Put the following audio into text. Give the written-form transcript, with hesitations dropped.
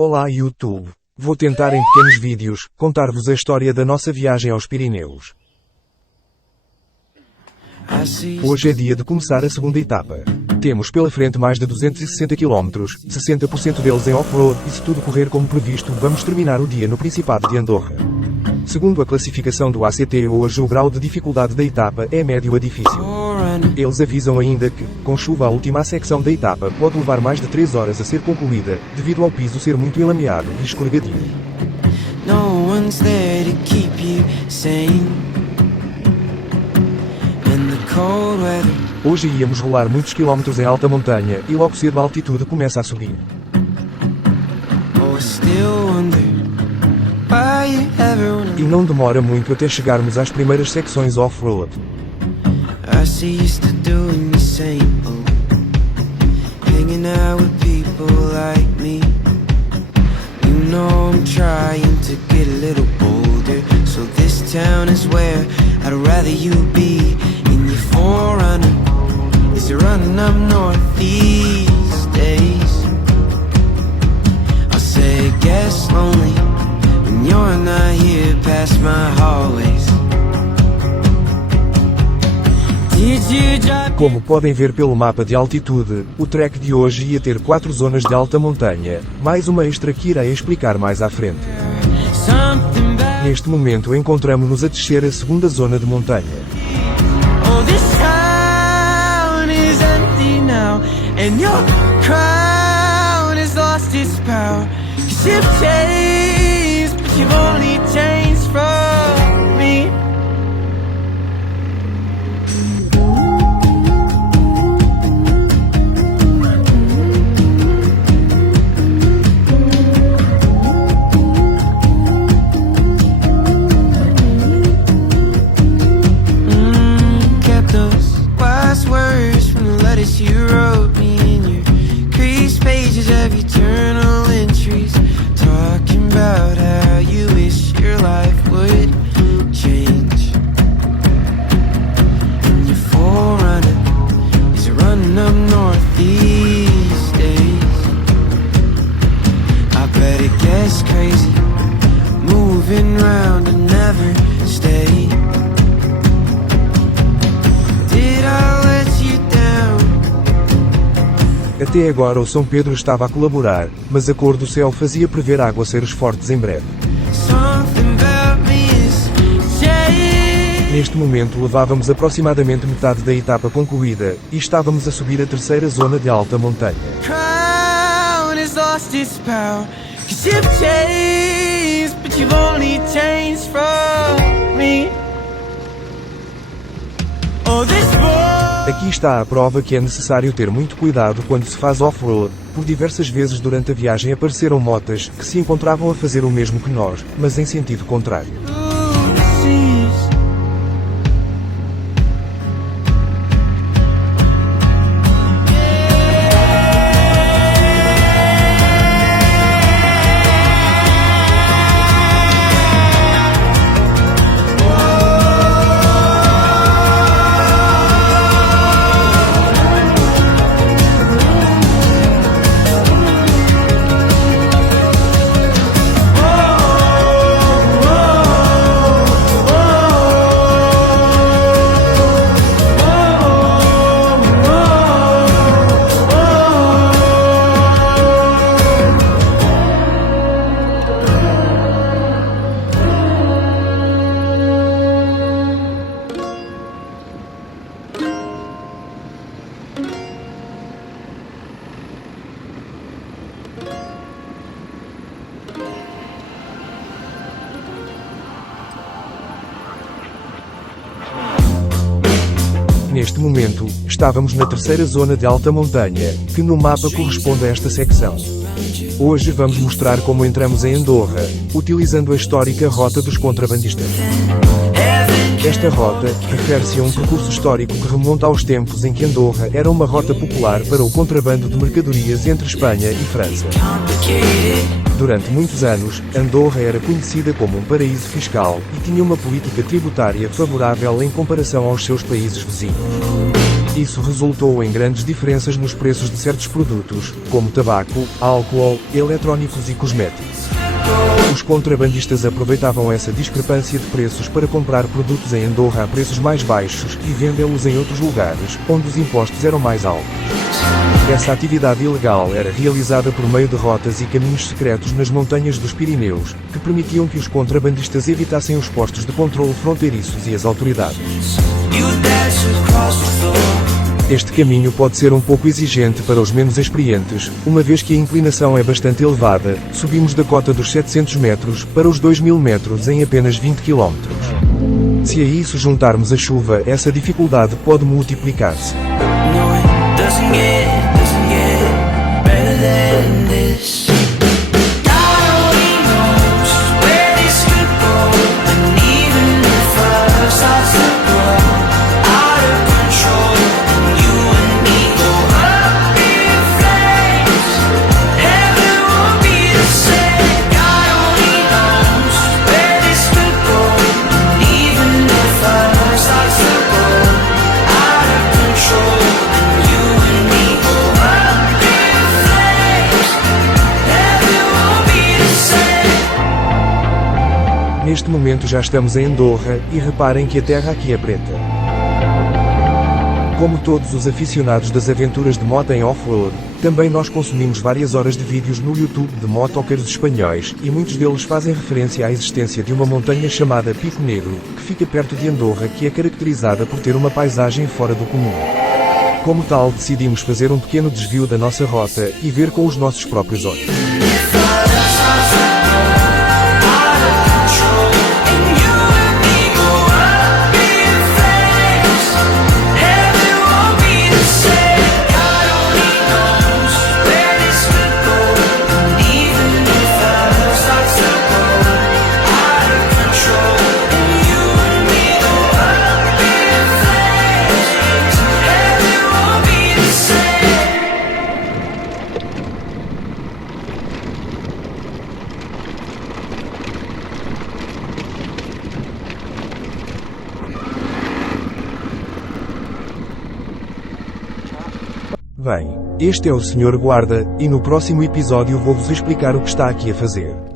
Olá YouTube. Vou tentar em pequenos vídeos, contar-vos a história da nossa viagem aos Pirineus. Hoje é dia de começar a segunda etapa. Temos pela frente mais de 260 km, 60% deles em off-road, e se tudo correr como previsto, vamos terminar o dia no Principado de Andorra. Segundo a classificação do ACT hoje, o grau de dificuldade da etapa é médio a difícil. Eles avisam ainda que, com chuva a última secção da etapa pode levar mais de 3 horas a ser concluída, devido ao piso ser muito enlameado e escorregadio. Hoje íamos rolar muitos quilómetros em alta montanha, e logo cedo a altitude começa a subir. E não demora muito até chegarmos às primeiras secções off-road. I see you still doing the same, hanging out with people like me. You know I'm trying to get a little bolder, so this town is where I'd rather you be. In your forerunner, is it running up north these days? I'll say it gets lonely when you're not here past my hallways. Como podem ver pelo mapa de altitude, o trek de hoje ia ter 4 zonas de alta montanha, mais uma extra que irei explicar mais à frente. Neste momento encontramo-nos a descer a segunda zona de montanha. You wrote me in your creased pages of eternal entries, talking about how you wish your life would change. And your forerunner is running up north these days. I bet it gets crazy, moving round and never stay. Did I let you down? Até agora o São Pedro estava a colaborar, mas a cor do céu fazia prever aguaceiros fortes em breve. Neste momento levávamos aproximadamente metade da etapa concluída, e estávamos a subir a terceira zona de alta montanha. Aqui está a prova que é necessário ter muito cuidado quando se faz off-road. Por diversas vezes durante a viagem apareceram motas que se encontravam a fazer o mesmo que nós, mas em sentido contrário. Neste momento, estávamos na terceira zona de alta montanha, que no mapa corresponde a esta secção. Hoje vamos mostrar como entramos em Andorra, utilizando a histórica Rota dos Contrabandistas. Esta rota refere-se a um percurso histórico que remonta aos tempos em que Andorra era uma rota popular para o contrabando de mercadorias entre Espanha e França. Durante muitos anos, Andorra era conhecida como um paraíso fiscal, e tinha uma política tributária favorável em comparação aos seus países vizinhos. Isso resultou em grandes diferenças nos preços de certos produtos, como tabaco, álcool, eletrónicos e cosméticos. Os contrabandistas aproveitavam essa discrepância de preços para comprar produtos em Andorra a preços mais baixos e vendê-los em outros lugares, onde os impostos eram mais altos. Essa atividade ilegal era realizada por meio de rotas e caminhos secretos nas montanhas dos Pirineus, que permitiam que os contrabandistas evitassem os postos de controle fronteiriços e as autoridades. Este caminho pode ser um pouco exigente para os menos experientes, uma vez que a inclinação é bastante elevada. Subimos da cota dos 700 metros para os 2000 metros em apenas 20 km. Se a isso juntarmos a chuva, essa dificuldade pode multiplicar-se. Neste momento já estamos em Andorra, e reparem que a terra aqui é preta. Como todos os aficionados das aventuras de moto em off-road, também nós consumimos várias horas de vídeos no YouTube de motoqueiros espanhóis, e muitos deles fazem referência à existência de uma montanha chamada Pico Negro, que fica perto de Andorra, que é caracterizada por ter uma paisagem fora do comum. Como tal, decidimos fazer um pequeno desvio da nossa rota e ver com os nossos próprios olhos. Bem, este é o Sr. Guarda, e no próximo episódio vou-vos explicar o que está aqui a fazer.